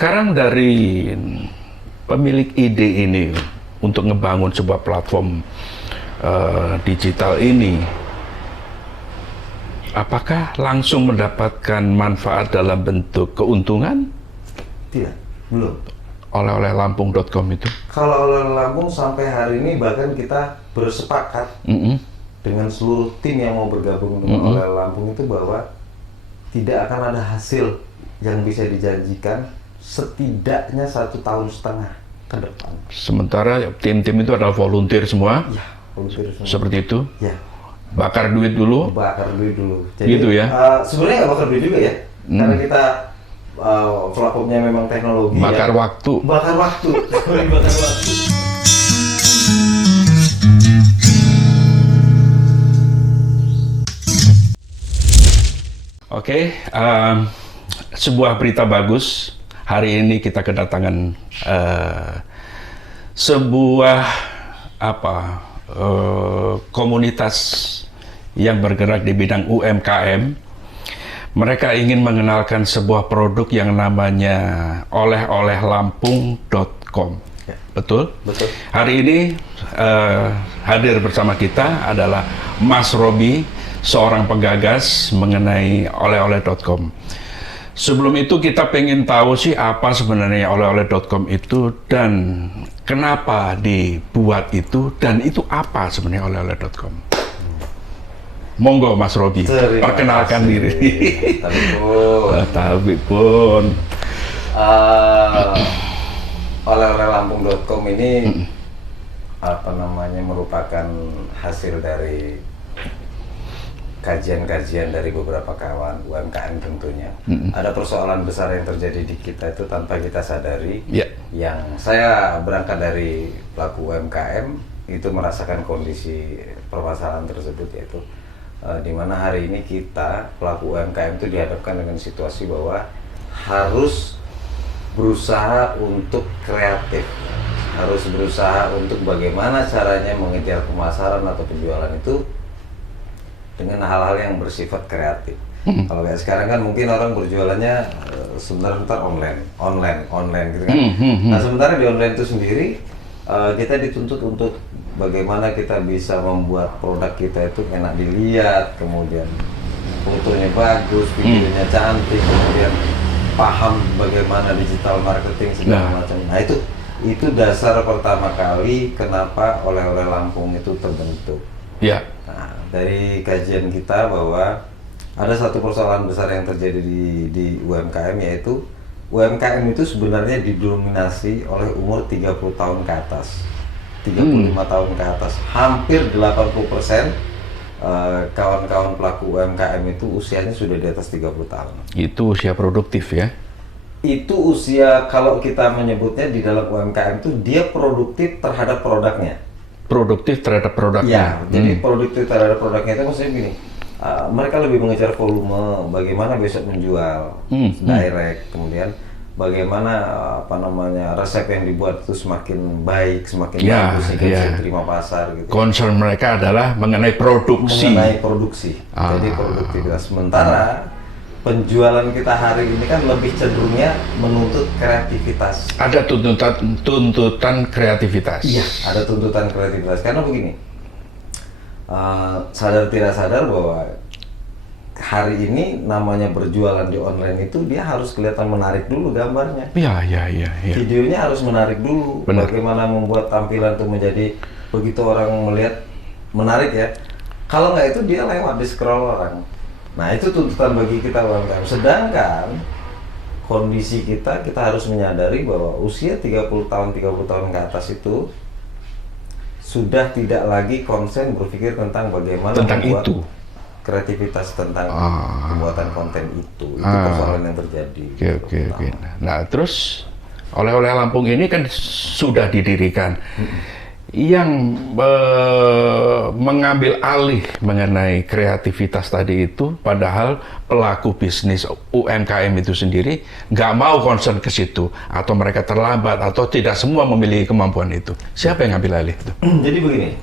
Sekarang dari pemilik ide ini untuk ngebangun sebuah platform digital ini, apakah langsung mendapatkan manfaat dalam bentuk keuntungan? Tidak, belum. Oleh-oleh Lampung.com itu? Kalau oleh Lampung sampai hari ini bahkan kita bersepakat dengan seluruh tim yang mau bergabung dengan oleh Lampung itu bahwa tidak akan ada hasil yang bisa dijanjikan setidaknya 1,5 tahun ke depan. Sementara tim-tim itu adalah volunteer semua? Ya, volunteer semua. Seperti itu? Ya. Bakar duit dulu? Bakar duit dulu. Jadi, gitu ya? Sebenarnya nggak bakar duit juga ya, karena kita platformnya memang teknologi. Bakar ya. waktu. Bakar waktu. Bakar waktu. Oke, sebuah berita bagus. Hari ini kita kedatangan sebuah komunitas yang bergerak di bidang UMKM. Mereka ingin mengenalkan sebuah produk yang namanya oleh-oleh-lampung.com. Ya. Betul? Betul. Hari ini hadir bersama kita adalah Mas Robi, seorang penggagas mengenai oleh-oleh.com. Sebelum itu kita pengen tahu sih apa sebenarnya oleh-oleh.com itu dan kenapa dibuat itu dan itu apa sebenarnya oleh-oleh.com. Monggo Mas Robi, perkenalkan diri. Tapi pun. Oleh-oleh-lampung.com ini merupakan hasil dari kajian-kajian dari beberapa kawan UMKM tentunya. Ada persoalan besar yang terjadi di kita itu tanpa kita sadari. Yang saya berangkat dari pelaku UMKM itu merasakan kondisi permasalahan tersebut, yaitu di mana hari ini kita pelaku UMKM itu dihadapkan dengan situasi bahwa harus berusaha untuk kreatif, harus berusaha untuk bagaimana caranya mengejar pemasaran atau penjualan itu dengan hal-hal yang bersifat kreatif. Kalau kayak sekarang kan mungkin orang berjualannya sebentar online gitu kan. Nah sementara di online itu sendiri kita dituntut untuk bagaimana kita bisa membuat produk kita itu enak dilihat, kemudian fotonya bagus, videonya cantik, kemudian paham bagaimana digital marketing segala macam. Nah itu dasar pertama kali kenapa oleh-oleh Lampung itu terbentuk. Ya. Nah, dari kajian kita bahwa ada satu persoalan besar yang terjadi di UMKM, yaitu UMKM itu sebenarnya didominasi oleh umur 30 tahun ke atas, 35 tahun ke atas. Hampir 80% kawan-kawan pelaku UMKM itu usianya sudah di atas 30 tahun. Itu usia produktif ya? Itu usia, kalau kita menyebutnya di dalam UMKM itu dia produktif terhadap produknya. Produktif terhadap produknya? Ya, jadi produktif terhadap produknya itu maksudnya gini, mereka lebih mengejar volume, bagaimana besok menjual direct, kemudian bagaimana resep yang dibuat itu semakin baik, semakin bagus sehingga bisa diterima pasar gitu. Concern mereka adalah mengenai produksi. Jadi produktivitas. Sementara penjualan kita hari ini kan lebih cenderungnya menuntut kreativitas. Ada tuntutan kreativitas. Iya, ada tuntutan kreativitas. Karena begini, sadar tidak sadar bahwa hari ini namanya berjualan di online itu dia harus kelihatan menarik dulu gambarnya. Iya. Videonya harus menarik dulu. Benar. Bagaimana membuat tampilan itu menjadi begitu orang melihat menarik ya. Kalau nggak itu dia lewat di scroll orang. Nah itu tuntutan bagi kita UMKM. Sedangkan kondisi kita harus menyadari bahwa usia 30 tahun ke atas itu sudah tidak lagi konsen berpikir tentang bagaimana membuat itu kreativitas tentang pembuatan konten itu persoalan yang terjadi. Oke. Nah terus oleh-oleh Lampung ini kan sudah didirikan. Yang mengambil alih mengenai kreativitas tadi itu, padahal pelaku bisnis UMKM itu sendiri nggak mau concern ke situ, atau mereka terlambat, atau tidak semua memiliki kemampuan itu. Siapa yang ngambil alih itu? Jadi begini,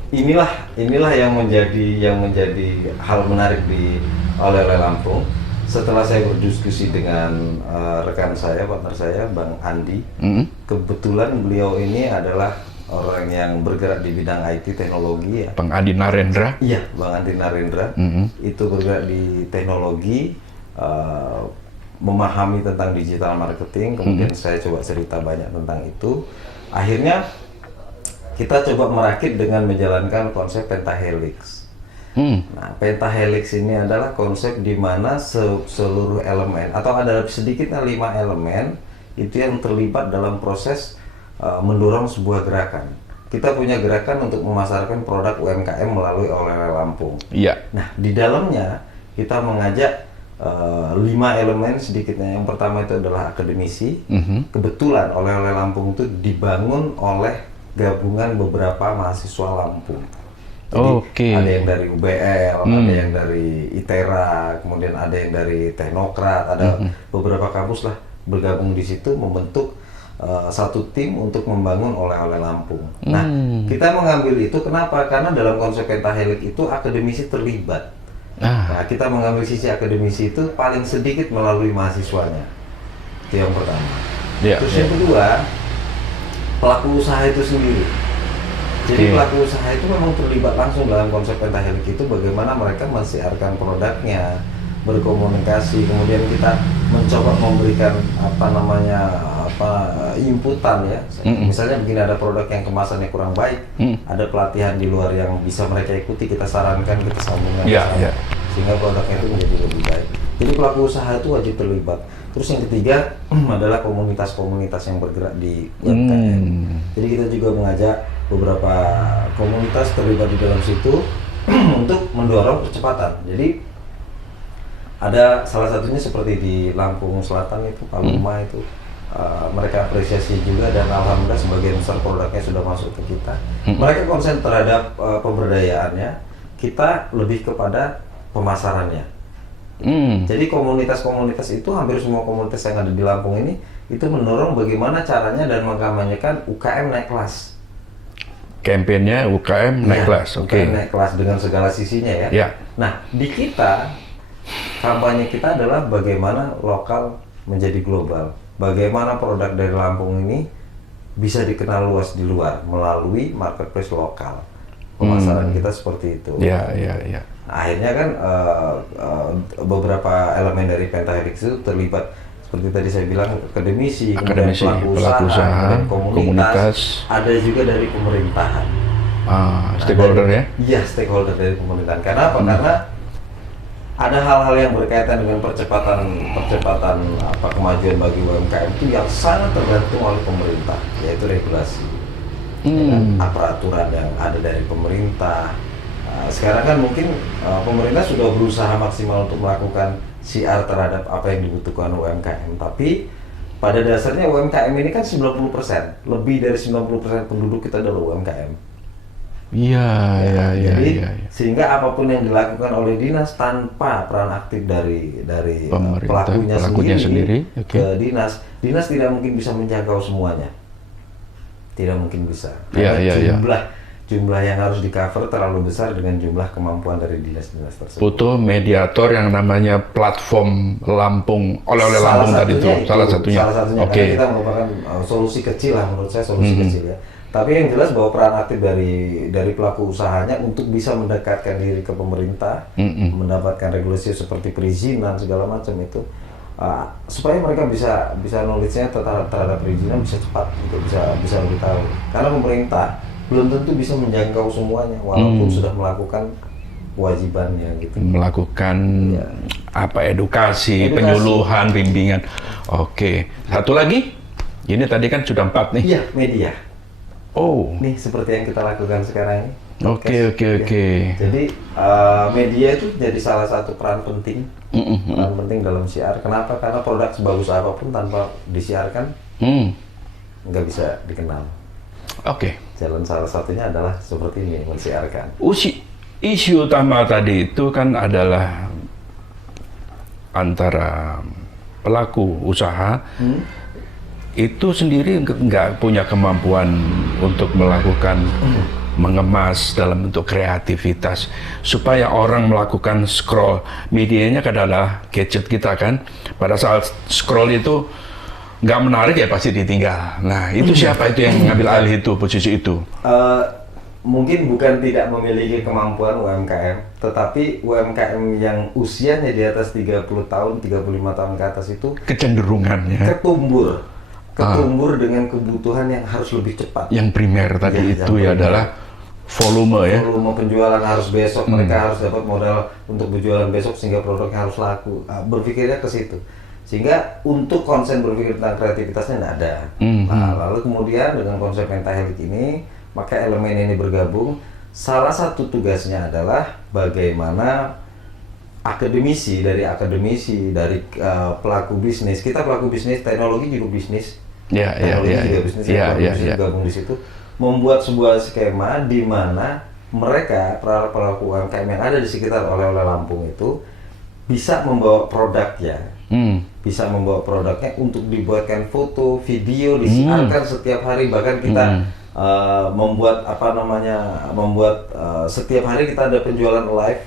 inilah yang menjadi hal menarik di oleh-oleh Lampung. setelah saya berdiskusi dengan rekan saya, partner saya, Bang Andi, kebetulan beliau ini adalah orang yang bergerak di bidang IT teknologi ya. Bang Andi Narendra? Iya, Bang Andi Narendra. Itu bergerak di teknologi, memahami tentang digital marketing, kemudian saya coba cerita banyak tentang itu. Akhirnya kita coba merakit dengan menjalankan konsep pentahelix. Nah, pentahelix ini adalah konsep di mana seluruh elemen atau ada sedikitnya 5 elemen itu yang terlibat dalam proses mendorong sebuah gerakan. Kita punya gerakan untuk memasarkan produk UMKM melalui oleh-oleh Lampung. Iya. Nah, di dalamnya kita mengajak 5 elemen sedikitnya. Yang pertama itu adalah akademisi. Kebetulan oleh-oleh Lampung itu dibangun oleh gabungan beberapa mahasiswa Lampung. Jadi ada yang dari UBL, ada yang dari ITERA, kemudian ada yang dari Teknokrat, ada beberapa kampus lah bergabung di situ membentuk satu tim untuk membangun oleh-oleh Lampung. Nah, kita mengambil itu kenapa? Karena dalam konsep pentahelix itu akademisi terlibat. Nah, kita mengambil sisi akademisi itu paling sedikit melalui mahasiswanya. Itu yang pertama. Terus yang kedua, pelaku usaha itu sendiri. Jadi pelaku usaha itu memang terlibat langsung dalam konsep pentahelix itu, bagaimana mereka mensiarkan produknya, berkomunikasi, kemudian kita mencoba memberikan inputan ya. Misalnya begini, ada produk yang kemasannya kurang baik, ada pelatihan di luar yang bisa mereka ikuti, kita sarankan, kita sambungkan sehingga produknya itu menjadi lebih baik. Jadi pelaku usaha itu wajib terlibat. Terus yang ketiga adalah komunitas-komunitas yang bergerak di UMKM. Jadi kita juga mengajak beberapa komunitas terlibat di dalam situ untuk mendorong percepatan. Jadi ada salah satunya seperti di Lampung Selatan itu, Paluma itu, mereka apresiasi juga dan alhamdulillah sebagian besar produknya sudah masuk ke kita. Mereka konsen terhadap pemberdayaannya, kita lebih kepada pemasarannya. Jadi komunitas-komunitas itu, hampir semua komunitas yang ada di Lampung ini itu mendorong bagaimana caranya dan mengkampanyekan UKM naik kelas. Kampanyenya UKM naik kelas, oke. UKM naik kelas dengan segala sisinya ya. Nah, di kita kampanye kita adalah bagaimana lokal menjadi global. Bagaimana produk dari Lampung ini bisa dikenal luas di luar melalui marketplace lokal. Pemasaran kita seperti itu. Iya. Nah, akhirnya kan beberapa elemen dari pentahelix itu terlibat, seperti tadi saya bilang, akademisi, kemudian pelaku usaha, komunitas, ada juga dari pemerintahan. Stakeholder ya? Iya, stakeholder dari pemerintahan. Karena apa? Karena ada hal-hal yang berkaitan dengan percepatan kemajuan bagi UMKM itu yang sangat tergantung oleh pemerintah, yaitu regulasi, peraturan yang ada dari pemerintah. Sekarang kan mungkin pemerintah sudah berusaha maksimal untuk melakukan CR terhadap apa yang dibutuhkan UMKM, tapi pada dasarnya UMKM ini kan 90%, lebih dari 90% penduduk kita adalah UMKM. Jadi sehingga apapun yang dilakukan oleh dinas tanpa peran aktif dari pelakunya sendiri ke dinas tidak mungkin bisa menjangkau semuanya, tidak mungkin bisa. Jumlah yang harus di-cover terlalu besar dengan jumlah kemampuan dari dinas-dinas tersebut. Butuh mediator yang namanya platform Lampung, oleh-oleh Lampung tadi itu, salah satunya. Karena kita merupakan solusi kecil lah, menurut saya solusi kecil ya. Tapi yang jelas bahwa peran aktif dari pelaku usahanya untuk bisa mendekatkan diri ke pemerintah, mendapatkan regulasi seperti perizinan segala macam itu, supaya mereka bisa knowledge-nya terhadap perizinan bisa cepat, untuk bisa lebih tahu. Karena pemerintah belum tentu bisa menjangkau semuanya, walaupun sudah melakukan kewajibannya gitu. Melakukan edukasi, penyuluhan, bimbingan. Oke. Satu lagi, ini tadi kan sudah 4 nih. Iya, media. Nih seperti yang kita lakukan sekarang ini. Oke. Jadi media itu jadi salah satu peran penting, peran penting dalam siar. Kenapa? Karena produk sebagus apapun tanpa disiarkan nggak bisa dikenal. Jalan salah satunya adalah seperti ini, mensiarkan. Isu utama tadi itu kan adalah antara pelaku usaha itu sendiri nggak punya kemampuan untuk melakukan mengemas dalam bentuk kreativitas supaya orang melakukan scroll. Medianya adalah gadget kita kan. Pada saat scroll itu nggak menarik ya pasti ditinggal. Nah itu siapa itu yang mengambil alih itu posisi itu? Mungkin bukan tidak memiliki kemampuan UMKM, tetapi UMKM yang usianya di atas 30 tahun, 35 tahun ke atas itu kecenderungannya ketumbur dengan kebutuhan yang harus lebih cepat. Yang primer tadi itu ya adalah volume ya. Volume penjualan harus besok, mereka harus dapat modal untuk berjualan besok sehingga produknya harus laku. Berpikirnya ke situ. Sehingga untuk konsen berpikir tentang kreativitasnya tidak ada. Nah, lalu kemudian dengan konsep Pentahelix ini, maka elemen ini bergabung. Salah satu tugasnya adalah bagaimana akademisi dari pelaku bisnis. Kita pelaku bisnis, teknologi juga bisnis. Teknologi juga bisnis, bergabung di situ. Membuat sebuah skema di mana mereka pelaku UMKM yang ada di sekitar oleh-oleh Lampung itu bisa membawa produknya. Bisa membawa produknya untuk dibuatkan foto, video, disiarkan setiap hari. Bahkan kita membuat setiap hari kita ada penjualan live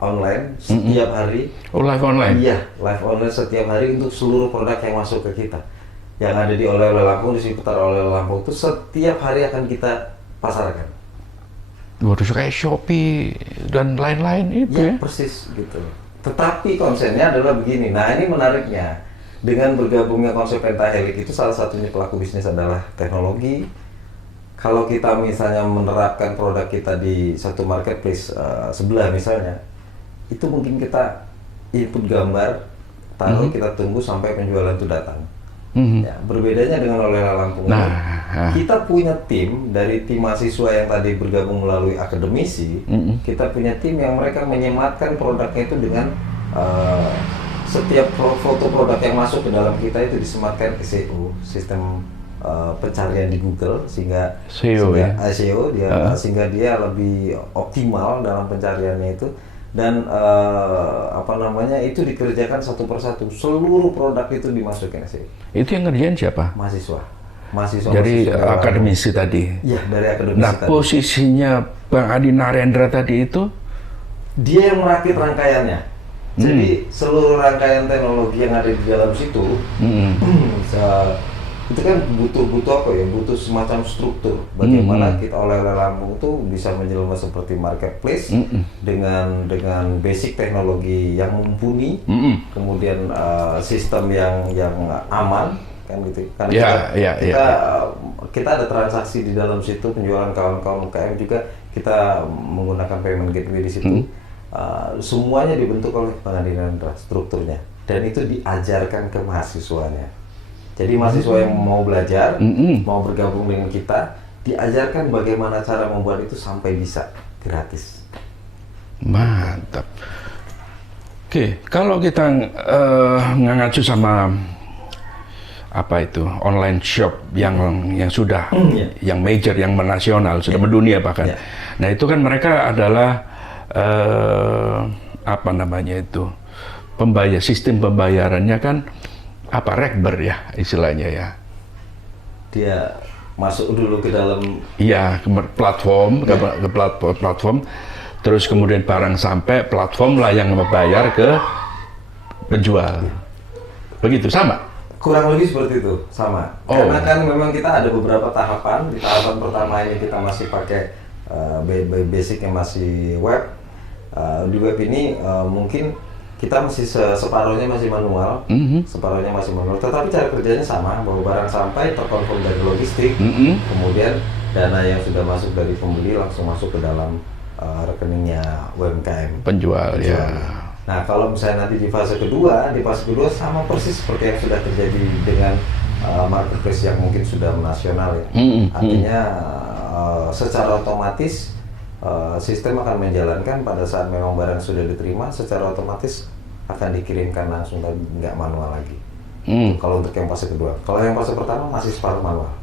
online setiap hari. Live online? Iya, live online setiap hari untuk seluruh produk yang masuk ke kita. Yang ada di oleh-oleh Lampung, di sekitar oleh-oleh Lampung itu setiap hari akan kita pasarkan. Waduh, kayak Shopee dan lain-lain itu ya? Persis gitu. Tetapi konsennya adalah begini. Nah, ini menariknya. Dengan bergabungnya konsep Pentahelix itu salah satunya pelaku bisnis adalah teknologi. Kalau kita misalnya menerapkan produk kita di satu marketplace sebelah misalnya, itu mungkin kita input gambar, taruh kita tunggu sampai penjualan itu datang. Ya, berbedanya dengan oleh-oleh Lampung. Kita punya tim dari tim mahasiswa yang tadi bergabung melalui akademisi. Kita punya tim yang mereka menyematkan produknya itu dengan setiap foto produk yang masuk ke dalam kita itu disematkan ke SEO, sistem pencarian di Google, sehingga SEO sehingga dia lebih optimal dalam pencariannya itu. Dan itu dikerjakan satu persatu, seluruh produk itu dimasukin SEO. Itu yang ngerjain siapa? Mahasiswa. Dari akademisi tadi? Iya, dari akademisi tadi. Posisinya Bang Adi Narendra tadi itu? Dia yang merakit rangkaiannya. Jadi seluruh rangkaian teknologi yang ada di dalam situ itu kan butuh semacam struktur. Bagaimana kita oleh-oleh Lampung itu bisa menjelma seperti marketplace dengan basic teknologi yang mumpuni, kemudian sistem yang aman, kan gitu. Karena kita ada transaksi di dalam situ, penjualan kawan-kawan UKM juga kita menggunakan payment gateway di situ. Semuanya dibentuk oleh Bang Adi Narendra strukturnya, dan itu diajarkan ke mahasiswanya. Jadi mahasiswa yang mau belajar, mau bergabung dengan kita, diajarkan bagaimana cara membuat itu sampai bisa gratis. Mantap. Oke, kalau kita ngacu sama online shop yang sudah yang major, yang nasional, sudah mendunia bahkan. Nah itu kan mereka adalah sistem pembayarannya kan rekber ya istilahnya ya. Dia masuk dulu ke dalam ke platform, ke platform, terus kemudian barang sampai, platform lah yang membayar ke penjual. Begitu sama? Kurang lebih seperti itu, sama. Karena kan memang kita ada beberapa tahapan. Di tahapan pertama ini kita masih pakai basic yang masih web. Di web ini mungkin kita masih separuhnya masih manual, tetapi cara kerjanya sama, bahwa barang sampai terkonfirm dari logistik, kemudian dana yang sudah masuk dari pembeli langsung masuk ke dalam rekeningnya UMKM penjual. Ya. Nah kalau misalnya nanti di fase kedua sama persis seperti yang sudah terjadi dengan marketplace yang mungkin sudah nasional ya. Artinya secara otomatis sistem akan menjalankan pada saat memang barang sudah diterima, secara otomatis akan dikirimkan langsung, dan nggak manual lagi. Kalau untuk yang fase kedua, kalau yang fase pertama masih separuh manual.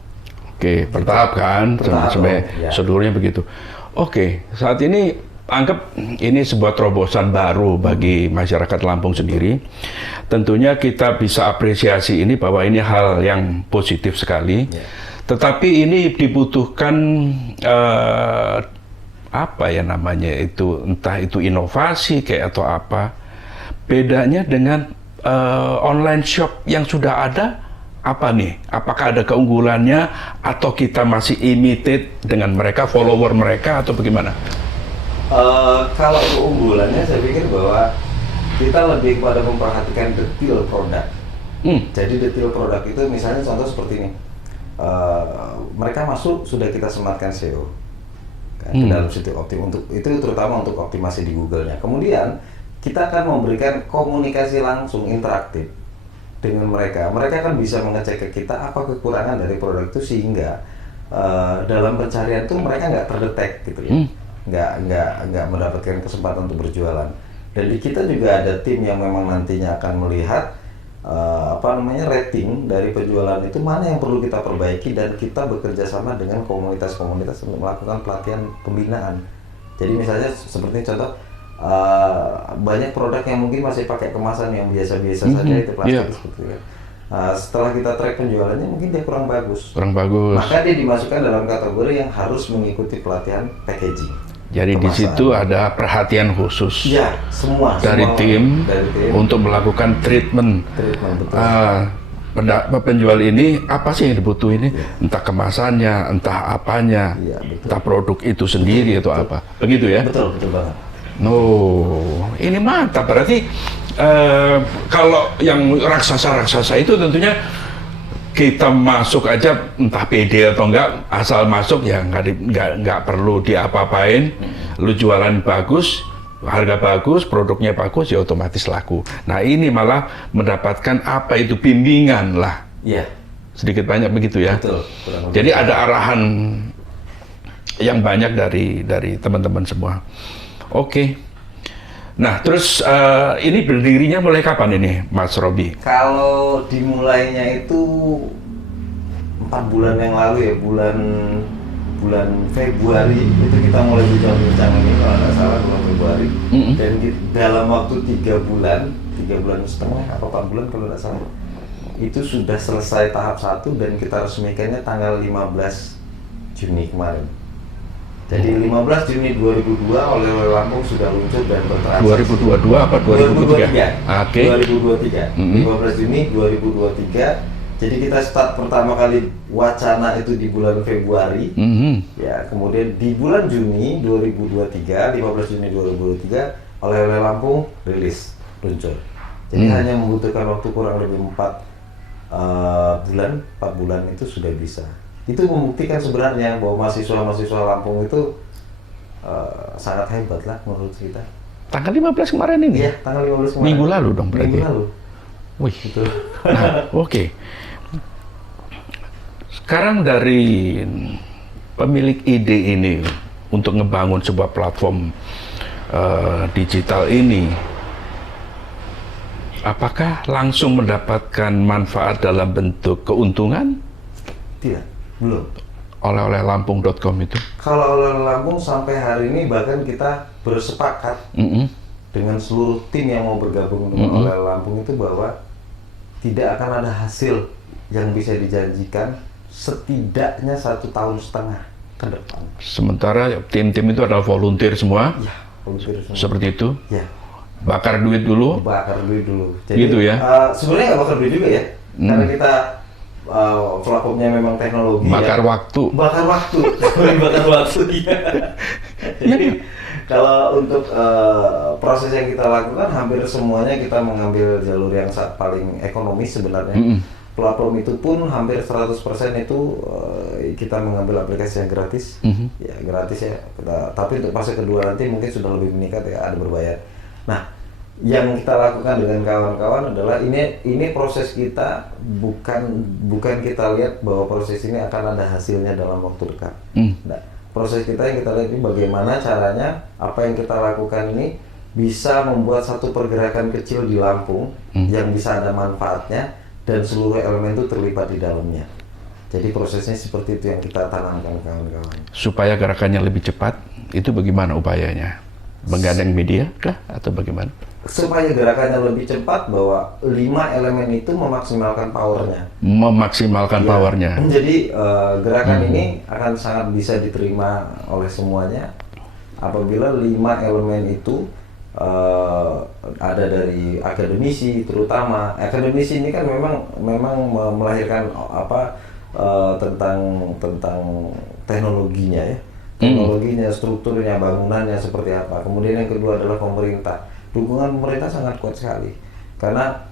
Oke, bertahap kan, sampai seluruhnya begitu. Oke, saat ini anggap ini sebuah terobosan baru bagi masyarakat Lampung sendiri. Tentunya kita bisa apresiasi ini bahwa ini hal yang positif sekali. Tetapi ini dibutuhkan apa ya namanya itu, entah itu inovasi kayak atau apa. Bedanya dengan online shop yang sudah ada apa nih? Apakah ada keunggulannya atau kita masih imitate dengan mereka, follower mereka atau bagaimana? Kalau keunggulannya saya pikir bahwa kita lebih kepada memperhatikan detail produk. Jadi detail produk itu misalnya contoh seperti ini, mereka masuk sudah kita sematkan SEO kan, ke dalam situ optim untuk itu terutama untuk optimasi di Google-nya. Kemudian kita akan memberikan komunikasi langsung interaktif dengan mereka. Mereka kan bisa mengecek ke kita apa kekurangan dari produk itu sehingga dalam pencarian itu mereka nggak terdetek gitu ya. Nggak mendapatkan kesempatan untuk berjualan. Dan di kita juga ada tim yang memang nantinya akan melihat rating dari penjualan itu mana yang perlu kita perbaiki, dan kita bekerja sama dengan komunitas-komunitas untuk melakukan pelatihan pembinaan. Jadi misalnya seperti contoh banyak produk yang mungkin masih pakai kemasan yang biasa-biasa saja itu plastik seperti itu. Setelah kita track penjualannya mungkin dia kurang bagus. Maka dia dimasukkan dalam kategori yang harus mengikuti pelatihan packaging. Jadi di situ ada perhatian khusus dari tim untuk melakukan treatment. Penjual ini apa sih yang dibutuhin ini? Entah kemasannya, entah apanya, entah produk itu sendiri atau apa. Begitu ya? Betul banget. Ini mantap. Berarti kalau yang raksasa-raksasa itu tentunya kita masuk aja entah pede atau enggak, asal masuk ya nggak perlu diapa-apain. Lu jualan bagus, harga bagus, produknya bagus, ya otomatis laku. Nah ini malah mendapatkan apa itu bimbingan lah. Iya. Sedikit banyak begitu ya. Betul. Jadi ada arahan yang banyak dari teman-teman semua. Oke. Nah, terus ini berdirinya mulai kapan ini, Mas Robi? Kalau dimulainya itu 4 bulan yang lalu ya, bulan Februari itu kita mulai bincang-bincang ini kalau nggak salah bulan Februari. Dan dalam waktu 3 bulan setengah apa 4 bulan kalau nggak salah, itu sudah selesai tahap 1 dan kita resmikannya tanggal 15 Juni kemarin. Jadi 15 Juni 2002 oleh Lampung sudah luncur dan bertransaksi. 2022 apa 2023? 2023. 15 Juni 2023. Jadi kita start pertama kali wacana itu di bulan Februari. Ya, kemudian di bulan Juni 2023, 15 Juni 2023 oleh Lampung rilis luncur. Jadi hanya membutuhkan waktu kurang lebih 4 bulan itu sudah bisa. Itu membuktikan sebenarnya bahwa mahasiswa-mahasiswa Lampung itu sangat hebat lah menurut kita. Tanggal 15 kemarin ini? Iya, tanggal 15 kemarin. Minggu lalu dong berarti? Minggu lalu. Wih. Gitu. Nah, oke. Sekarang dari pemilik ide ini untuk ngebangun sebuah platform digital ini, apakah langsung mendapatkan manfaat dalam bentuk keuntungan? Tidak. Belum. Oleh Lampung.com itu? Kalau oleh Lampung sampai hari ini bahkan kita bersepakat dengan seluruh tim yang mau bergabung dengan oleh Lampung itu bahwa tidak akan ada hasil yang bisa dijanjikan setidaknya 1,5 tahun ke depan. Sementara tim-tim itu adalah volunteer semua? Ya, volunteer semua. Seperti itu? Ya. Bakar duit dulu? Bakar duit dulu. Jadi, gitu ya? Sebenarnya nggak bakar duit juga ya, karena kita platformnya memang teknologi. Bakar waktu. Bakar waktu. Ya. Jadi kalau untuk proses yang kita lakukan hampir semuanya kita mengambil jalur yang paling ekonomis sebenarnya. Platform itu pun hampir 100% itu kita mengambil aplikasi yang gratis. Ya gratis ya. Tapi untuk fase kedua nanti mungkin sudah lebih meningkat ya, ada berbayar. Nah, yang kita lakukan dengan kawan-kawan adalah ini proses kita bukan kita lihat bahwa proses ini akan ada hasilnya dalam waktu dekat. Nah, proses kita yang kita lihat ini bagaimana caranya apa yang kita lakukan ini bisa membuat satu pergerakan kecil di Lampung yang bisa ada manfaatnya dan seluruh elemen itu terlibat di dalamnya. Jadi prosesnya seperti itu yang kita tanamkan kawan-kawan. Supaya gerakannya lebih cepat, itu bagaimana upayanya? menggandeng media kah atau bagaimana? Supaya gerakannya lebih cepat, bahwa 5 elemen itu memaksimalkan powernya. Memaksimalkan powernya. Jadi gerakan ini akan sangat bisa diterima oleh semuanya apabila 5 elemen itu ada dari akademisi, terutama akademisi ini kan memang melahirkan tentang teknologinya ya, teknologinya, strukturnya, bangunannya seperti apa. Kemudian yang kedua adalah pemerintah. Dukungan pemerintah sangat kuat sekali, karena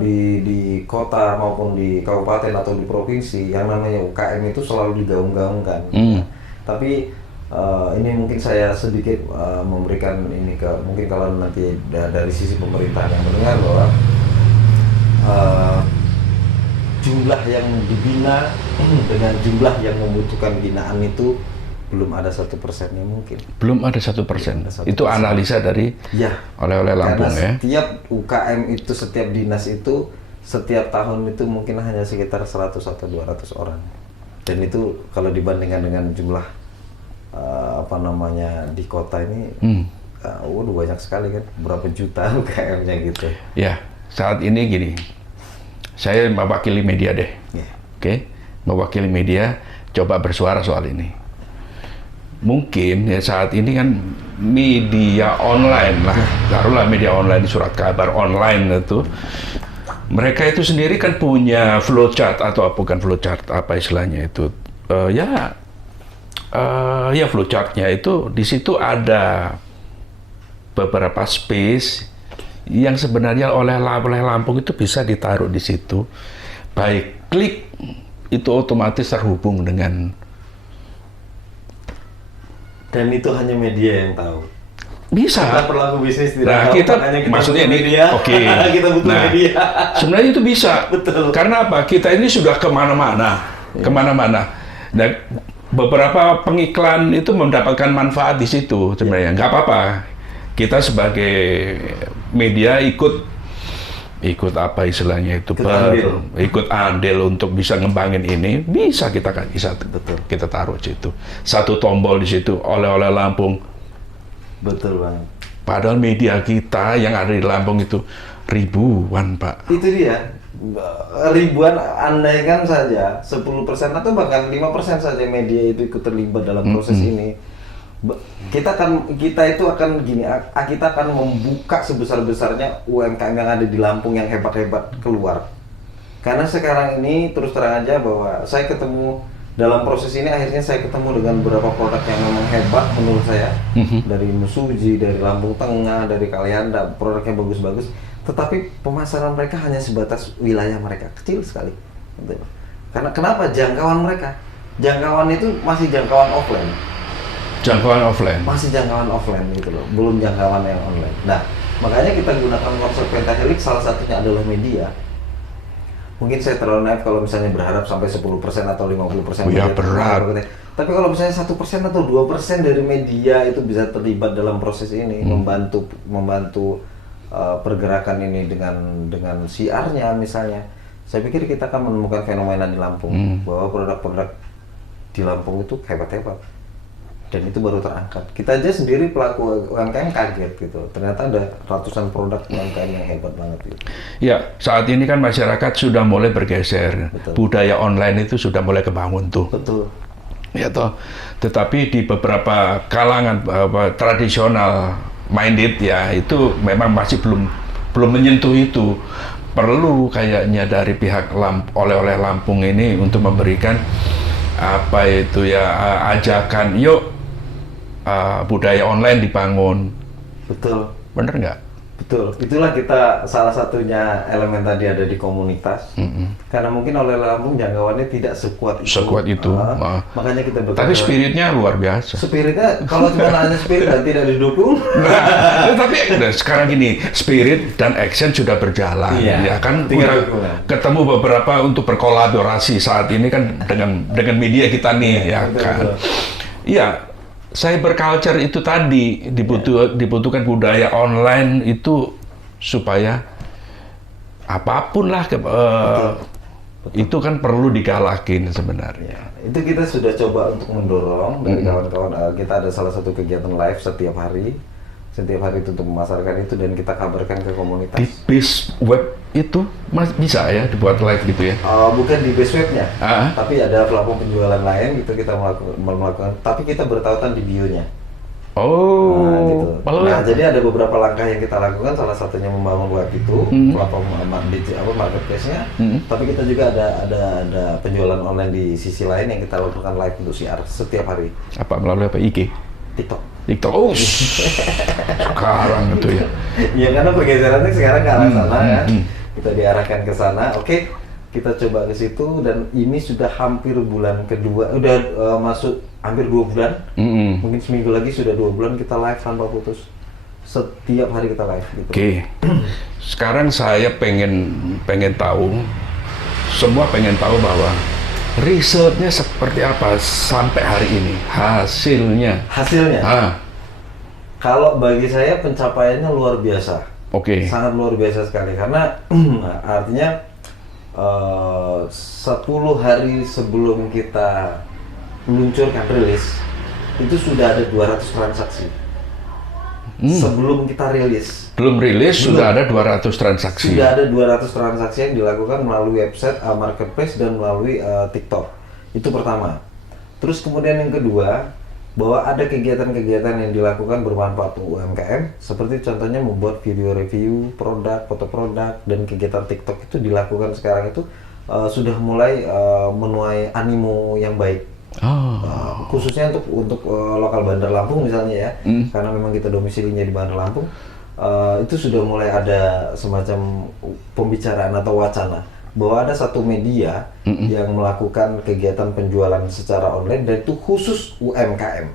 di kota maupun di kabupaten atau di provinsi yang namanya UKM itu selalu digaung-gaungkan. Tapi ini mungkin saya sedikit memberikan ini mungkin kalau nanti dari sisi pemerintah yang mendengar bahwa jumlah yang dibina dengan jumlah yang membutuhkan binaan itu belum ada 1%-nya mungkin. Belum ada 1%. Itu analisa dari oleh-oleh Lampung ya. Setiap UKM itu, setiap dinas itu, setiap tahun itu mungkin hanya sekitar 100 atau 200 orang. Dan itu kalau dibandingkan dengan jumlah di kota ini, waduh banyak sekali kan, berapa juta UKM-nya gitu. Ya, saat ini gini, saya mewakili media deh. Oke, mewakili media, coba bersuara soal ini. Mungkin ya saat ini kan media online lah, taruhlah media online, surat kabar online itu, mereka itu sendiri kan punya flowchart atau bukan flowchart, apa istilahnya itu, ya flowchartnya itu di situ ada beberapa space yang sebenarnya oleh Lampung itu bisa ditaruh di situ. Baik klik itu otomatis terhubung dengan. Dan itu hanya media yang tahu. Bisa. Karena pelaku bisnis tidak tahu. Kita maksudnya ini, oke. Kita butuh media. Sebenarnya itu bisa. Betul. Karena apa? Kita ini sudah kemana-mana, kemana-mana. Dan beberapa pengiklan itu mendapatkan manfaat di situ sebenarnya. Nggak apa-apa. Kita sebagai media ikut apa istilahnya itu, ikut andil untuk bisa ngembangin ini, bisa kita taruh di situ. Satu tombol di situ, oleh-oleh Lampung. Betul Bang. Padahal media kita yang ada di Lampung itu ribuan, Pak. Itu dia, ribuan, andaikan saja 10% atau bahkan 5% saja media itu ikut terlibat dalam proses ini. Kita itu akan gini, kita akan membuka sebesar-besarnya UMKM yang ada di Lampung yang hebat-hebat keluar. Karena sekarang ini terus terang aja bahwa saya ketemu dalam proses ini, akhirnya saya ketemu dengan beberapa produk yang memang hebat menurut saya. Dari Musuji, dari Lampung Tengah, dari Kalianda, produknya bagus-bagus. Tetapi pemasaran mereka hanya sebatas wilayah mereka, kecil sekali. Karena kenapa? Jangkauan mereka. Jangkauan itu masih jangkauan offline. Jangkauan offline. Masih jangkauan offline gitu loh, belum jangkauan yang online. Nah, makanya kita gunakan konsep pentahelix, salah satunya adalah media. Mungkin saya terlalu naif kalau misalnya berharap sampai 10% atau 50%. Ya berat. Tapi kalau misalnya 1% atau 2% dari media itu bisa terlibat dalam proses ini, membantu pergerakan ini dengan siarnya misalnya, saya pikir kita akan menemukan fenomena di Lampung bahwa produk-produk di Lampung itu hebat-hebat. Dan itu baru terangkat. Kita aja sendiri pelaku UMKM kaget gitu. Ternyata ada ratusan produk UMKM yang hebat banget gitu. Ya, saat ini kan masyarakat sudah mulai bergeser. Betul. Budaya online itu sudah mulai kebangun tuh. Betul. Ya toh. Tetapi di beberapa kalangan tradisional minded ya, itu memang masih belum menyentuh itu. Perlu kayaknya dari pihak oleh-oleh Lampung ini untuk memberikan apa itu ya, ajakan, yuk budaya online dibangun. Betul. Bener nggak? Betul. Itulah kita salah satunya elemen tadi ada di komunitas. Karena mungkin oleh Lampung jangkauannya tidak sekuat itu. Sekuat itu. Makanya kita tapi spiritnya luar biasa. Spiritnya kalau cuma hanya spirit dan tidak didukung. Tapi sekarang gini, spirit dan action sudah berjalan. Ya kan ketemu beberapa untuk berkolaborasi saat ini kan dengan media kita nih, ya kan. Iya. Cyber culture itu tadi dibutuhkan budaya online itu supaya apapun lah itu kan perlu digalakin sebenarnya. Itu kita sudah coba untuk mendorong dari kawan-kawan. Kita ada salah satu kegiatan live setiap hari setiap hari itu untuk memasarkan itu dan kita kabarkan ke komunitas. Di base web itu bisa ya dibuat live gitu ya? Bukan di base webnya, tapi ada platform penjualan lain gitu kita melakukan, tapi kita bertautan di bio-nya. Oh, nah, jadi ada beberapa langkah yang kita lakukan, salah satunya membangun web itu, platform marketplace-nya, tapi kita juga ada penjualan online di sisi lain yang kita lakukan live untuk siar setiap hari. Apa, melalui apa? IG? TikTok. Oh, sekarang itu ya. Ya karena pergeserannya sekarang ke arah sana kan, kita diarahkan ke sana. Oke, kita coba ke situ dan ini sudah hampir bulan kedua, udah masuk hampir 2 bulan, mungkin seminggu lagi sudah 2 bulan kita live tanpa putus. Setiap hari kita live gitu. Oke. Sekarang saya pengen tahu, semua pengen tahu bahwa risetnya seperti apa sampai hari ini, hasilnya. Kalau bagi saya pencapaiannya luar biasa. Oke. Sangat luar biasa sekali karena artinya 10 hari sebelum kita meluncurkan rilis itu sudah ada 200 transaksi. Sebelum kita rilis. Belum rilis sudah ada 200 transaksi. Sudah ada 200 transaksi yang dilakukan melalui website, marketplace dan melalui TikTok. Itu pertama. Terus kemudian yang kedua, bahwa ada kegiatan-kegiatan yang dilakukan bermanfaat untuk UMKM, seperti contohnya membuat video review produk, foto produk, dan kegiatan TikTok itu dilakukan sekarang itu sudah mulai menuai animo yang baik. Khususnya untuk lokal Bandar Lampung misalnya ya, karena memang kita domisilinya di Bandar Lampung, itu sudah mulai ada semacam pembicaraan atau wacana bahwa ada satu media yang melakukan kegiatan penjualan secara online dan itu khusus UMKM.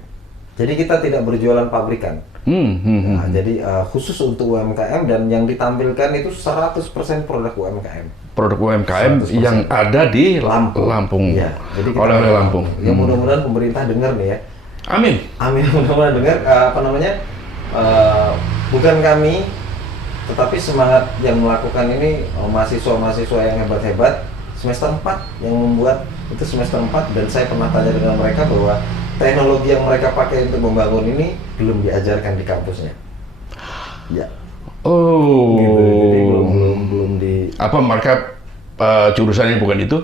Jadi kita tidak berjualan pabrikan. Jadi khusus untuk UMKM dan yang ditampilkan itu 100% produk UMKM. Produk UMKM 100%. Yang ada di Lampung. Ya, jadi oleh Lampung. Ya mudah-mudahan pemerintah dengar nih ya. Amin. Mudah-mudahan dengar. Bukan kami, tetapi semangat yang melakukan ini mahasiswa-mahasiswa yang hebat-hebat semester 4 yang membuat itu semester 4 dan saya pernah tanya dengan mereka bahwa teknologi yang mereka pakai untuk membangun ini belum diajarkan di kampusnya. Ya. Oh. Gitu, jadi belum di. Apa mereka jurusannya bukan itu?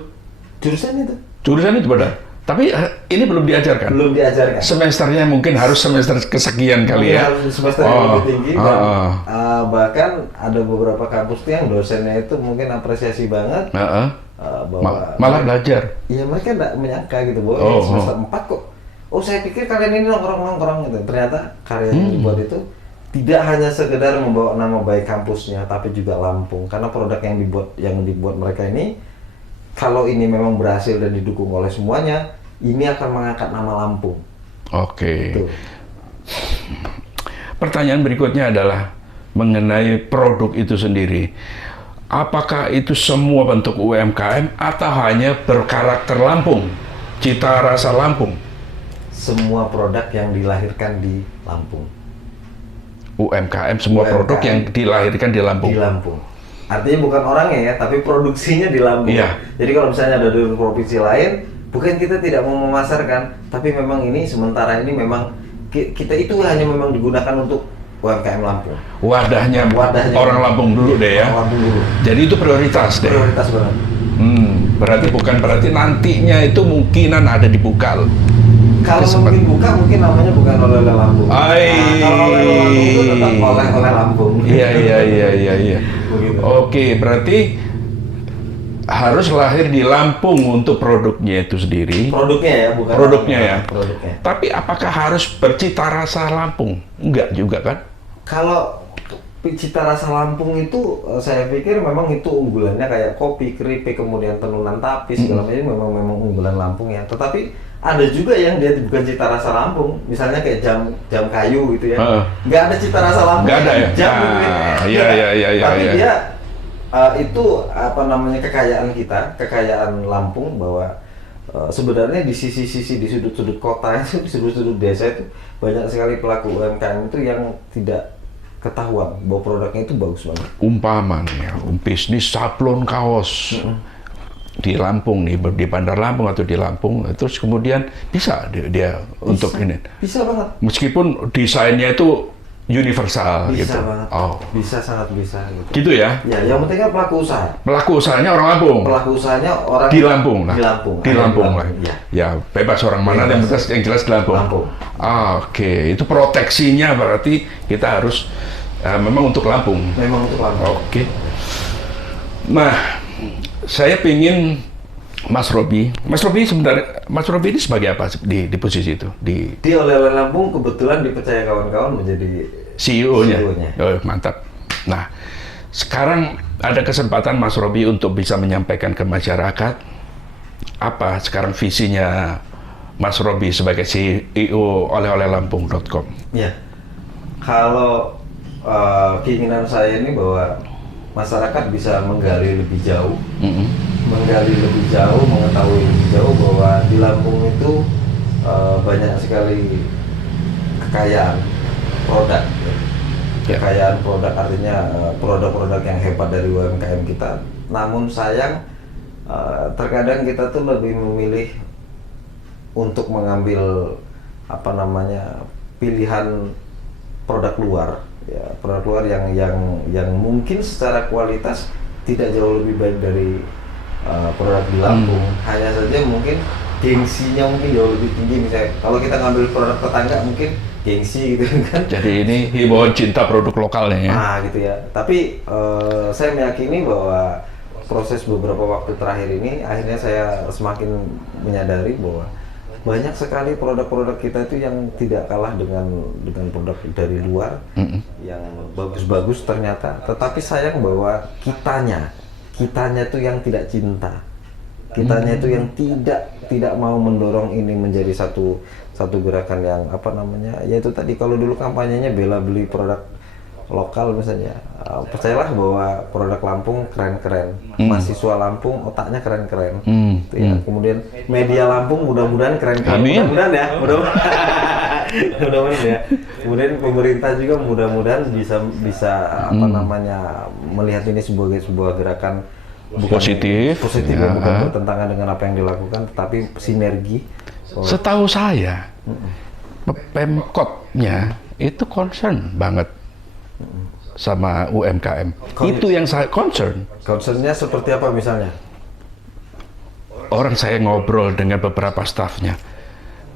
Jurusan itu benar. Tapi ini belum diajarkan. Belum diajarkan. Semesternya mungkin harus semester kesekian kali ya. Harus semester yang lebih tinggi dan bahkan ada beberapa kampus yang dosennya itu mungkin apresiasi banget. Bahwa malah belajar. Iya, mereka tidak menyangka gitu bahwa semester 4 kok. Oh, saya pikir kalian ini nongkrong gitu. Ternyata karya yang dibuat itu tidak hanya sekedar membawa nama baik kampusnya, tapi juga Lampung. Karena produk yang dibuat mereka ini, kalau ini memang berhasil dan didukung oleh semuanya, ini akan mengangkat nama Lampung. Oke. Pertanyaan berikutnya adalah mengenai produk itu sendiri. Apakah itu semua bentuk UMKM atau hanya berkarakter Lampung, cita rasa Lampung? Semua produk yang dilahirkan di Lampung. UMKM, semua produk yang dilahirkan di Lampung. Di Lampung. Artinya bukan orangnya ya, tapi produksinya di Lampung. Iya. Jadi kalau misalnya ada di provinsi lain, bukan kita tidak mau memasarkan, tapi memang ini sementara ini memang kita itu hanya memang digunakan untuk UMKM Lampung. Wadahnya orang Lampung dulu deh ya. Lampung dulu. Jadi itu prioritas deh. Prioritas banget. Berarti nantinya itu mungkinan ada di Bukal. Kalau mungkin mungkin namanya bukan oleh-oleh Lampung. Kalau oleh-oleh Lampung itu tetap oleh-oleh Lampung. Iya. Oke, berarti harus lahir di Lampung untuk produknya itu sendiri. Produknya ya, bukan. Produknya ya. Produknya. Tapi apakah harus bercita rasa Lampung? Enggak juga kan? Kalau cita rasa Lampung itu, saya pikir memang itu unggulannya kayak kopi, keripik, kemudian tenunan tapis, segala macam memang unggulan Lampung ya. Tetapi ada juga yang dia bukan cita rasa Lampung, misalnya kayak jam kayu gitu ya. Nggak ada cita rasa Lampung. Nggak ada ya? Jam Tapi dia itu kekayaan kita, kekayaan Lampung bahwa sebenarnya di sisi-sisi di sudut-sudut kota itu, di sudut-sudut desa itu banyak sekali pelaku UMKM itu yang tidak ketahuan bahwa produknya itu bagus banget. Umpamanya bisnis sablon kaos di Lampung nih, di Bandar Lampung atau di Lampung, terus kemudian bisa dia untuk ini. Bisa banget. Meskipun desainnya itu universal Bisa gitu. banget. Oh, Bisa, sangat bisa gitu. gitu ya. Ya, yang penting kan pelaku usaha. Pelaku usahanya orang Lampung. Pelaku usahanya orang Di Lampung lah. Di Lampung. Di Lampung lah. Ya. Ya, bebas orang mana Bebas. yang jelas di Lampung. Lampung. Oke, itu proteksinya berarti kita harus memang untuk Lampung. Memang untuk Lampung. Oke. Nah, saya pingin Mas Robi sebenarnya, Mas Robi ini sebagai apa di posisi itu? Di Di Oleh-oleh Lampung kebetulan dipercaya kawan-kawan menjadi CEO-nya. CEO-nya. Oh, mantap. Nah, sekarang ada kesempatan Mas Robi untuk bisa menyampaikan ke masyarakat apa sekarang visinya Mas Robi sebagai CEO oleh-oleh-lampung.com. Ya. Kalau keinginan saya ini bahwa masyarakat bisa menggali lebih jauh, mengetahui lebih jauh bahwa di Lampung itu banyak sekali kekayaan produk. Ya. Kekayaan produk artinya produk-produk yang hebat dari UMKM kita. Namun sayang terkadang kita tuh lebih memilih untuk mengambil pilihan produk luar, ya produk luar yang mungkin secara kualitas tidak jauh lebih baik dari produk di Lampung. Hanya saja mungkin gengsinya mungkin jauh lebih tinggi. Misalnya kalau kita ngambil produk tetangga mungkin gengsi gitu kan. Jadi ini himbauan cinta produk lokalnya ya. Gitu ya. Tapi saya meyakini bahwa proses beberapa waktu terakhir ini akhirnya saya semakin menyadari bahwa banyak sekali produk-produk kita itu yang tidak kalah dengan produk dari luar yang bagus-bagus ternyata. Tetapi sayang bahwa kitanya itu yang tidak cinta. Kitanya itu yang tidak mau mendorong ini menjadi satu gerakan yang yaitu tadi kalau dulu kampanyenya bela beli produk lokal misalnya, percayalah bahwa produk Lampung keren-keren, mahasiswa Lampung otaknya keren-keren, gitu ya. Kemudian media Lampung mudah-mudahan keren-keren, mudah-mudahan ya, mudah-mudahan ya. Kemudian pemerintah juga mudah-mudahan bisa melihat ini sebagai sebuah gerakan positif ya. Bukan bertentangan dengan apa yang dilakukan, tetapi sinergi. Setahu saya, Pemkotnya itu concern banget sama UMKM. Itu yang saya concern. Concernnya seperti apa misalnya? Orang saya ngobrol dengan beberapa stafnya,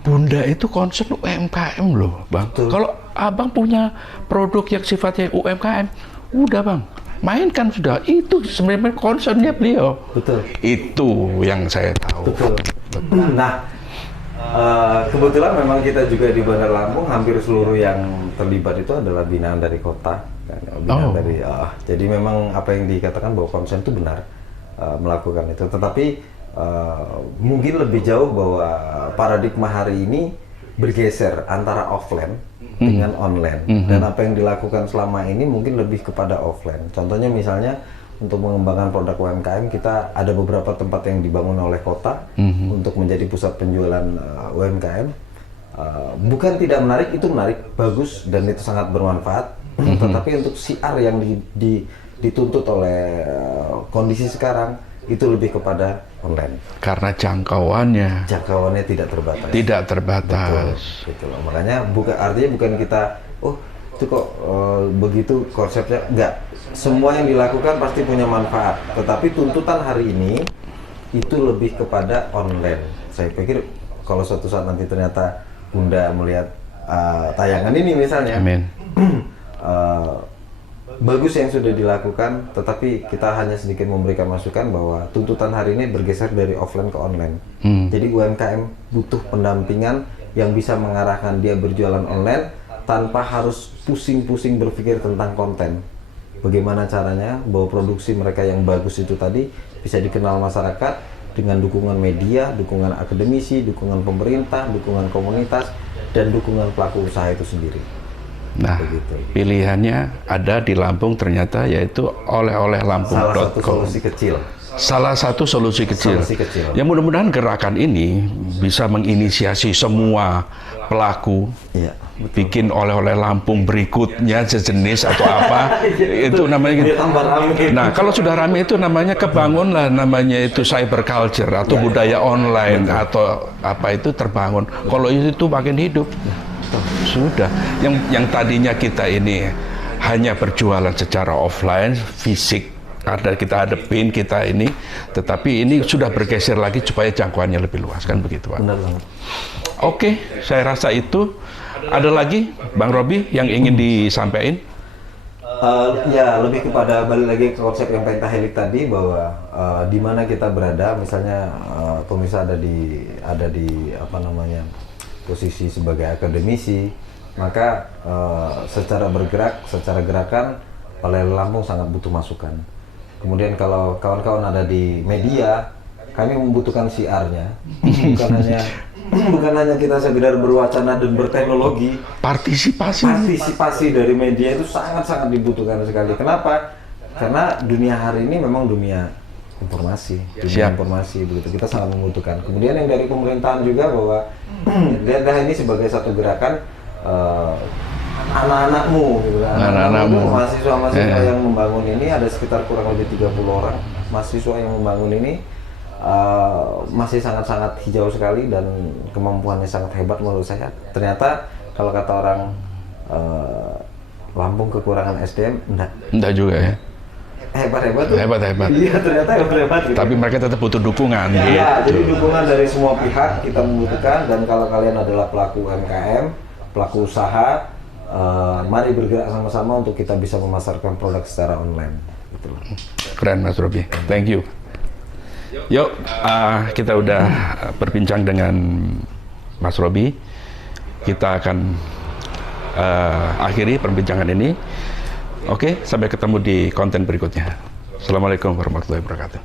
Bunda itu concern UMKM loh, Bang. Kalau Abang punya produk yang sifatnya UMKM, udah Bang, mainkan sudah. Itu sebenarnya concernnya beliau. Betul. Itu yang saya tahu. Betul. Nah, kebetulan memang kita juga di Bandar Lampung hampir seluruh yang terlibat itu adalah binaan dari kota. Jadi memang apa yang dikatakan bahwa konsen itu benar melakukan itu. Tetapi mungkin lebih jauh bahwa paradigma hari ini bergeser antara offline dengan online. Dan apa yang dilakukan selama ini mungkin lebih kepada offline. Contohnya misalnya untuk mengembangkan produk UMKM, kita ada beberapa tempat yang dibangun oleh kota untuk menjadi pusat penjualan UMKM. Bukan tidak menarik, itu menarik, bagus, dan itu sangat bermanfaat. Tetapi untuk siar yang dituntut oleh kondisi sekarang, itu lebih kepada online. Karena jangkauannya Tidak terbatas. Tidak terbatas. Betul. Makanya artinya bukan kita, itu kok begitu konsepnya, enggak. Semua yang dilakukan pasti punya manfaat, tetapi tuntutan hari ini itu lebih kepada online. Saya pikir kalau suatu saat nanti ternyata Bunda melihat tayangan ini misalnya, Amin. Bagus yang sudah dilakukan, tetapi kita hanya sedikit memberikan masukan bahwa tuntutan hari ini bergeser dari offline ke online. Jadi UMKM butuh pendampingan yang bisa mengarahkan dia berjualan online tanpa harus pusing-pusing berpikir tentang konten. Bagaimana caranya bahwa produksi mereka yang bagus itu tadi bisa dikenal masyarakat dengan dukungan media, dukungan akademisi, dukungan pemerintah, dukungan komunitas, dan dukungan pelaku usaha itu sendiri. Nah, pilihannya ada di Lampung ternyata, yaitu oleh-oleh-lampung.com. Salah satu solusi kecil. Salah satu solusi kecil. Ya mudah-mudahan gerakan ini bisa menginisiasi semua pelaku. Iya. Bikin oleh-oleh Lampung berikutnya sejenis atau apa itu namanya gitu. Nah kalau sudah rame itu namanya kebangun lah, namanya itu cyber culture atau budaya online atau apa itu terbangun. Kalau itu makin hidup. Sudah. Yang tadinya kita ini hanya berjualan secara offline, fisik, ada kita hadepin kita ini, tetapi ini sudah bergeser lagi supaya jangkauannya lebih luas, kan begitu, Pak? Benar banget. Oke, saya rasa itu. Ada lagi, Bang Robi, yang ingin disampaikan? Ya, lebih kepada balik lagi ke konsep yang pentahelik tadi, bahwa di mana kita berada, misalnya pemirsa ada di apa namanya, posisi sebagai akademisi, maka secara bergerak, secara gerakan, Balai Lampung sangat butuh masukan. Kemudian kalau kawan-kawan ada di media, kami membutuhkan siarnya, bukan hanya kita sekedar berwacana dan berteknologi. Partisipasi dari media itu sangat-sangat dibutuhkan sekali. Kenapa? Karena dunia hari ini memang dunia informasi, informasi begitu. Kita sangat membutuhkan. Kemudian yang dari pemerintahan juga, bahwa lihatlah ini sebagai satu gerakan anak-anakmu, gitu. Anak-anakmu, mahasiswa-mahasiswa yang membangun ini, ada sekitar kurang lebih 30 orang mahasiswa yang membangun ini. Masih sangat-sangat hijau sekali dan kemampuannya sangat hebat menurut saya. Ternyata kalau kata orang Lampung kekurangan SDM, enggak juga ya. Hebat-hebat tuh. Hebat-hebat. Iya, ternyata hebat-hebat gitu. Tapi mereka tetap butuh dukungan. Iya, gitu. jadi dukungan dari semua pihak kita membutuhkan. Dan kalau kalian adalah pelaku UMKM, pelaku usaha, mari bergerak sama-sama untuk kita bisa memasarkan produk secara online. Gitu. Keren, Mas Robi. Thank you. Yuk, kita udah berbincang dengan Mas Robi. Kita akan akhiri perbincangan ini. Oke, sampai ketemu di konten berikutnya. Assalamualaikum warahmatullahi wabarakatuh.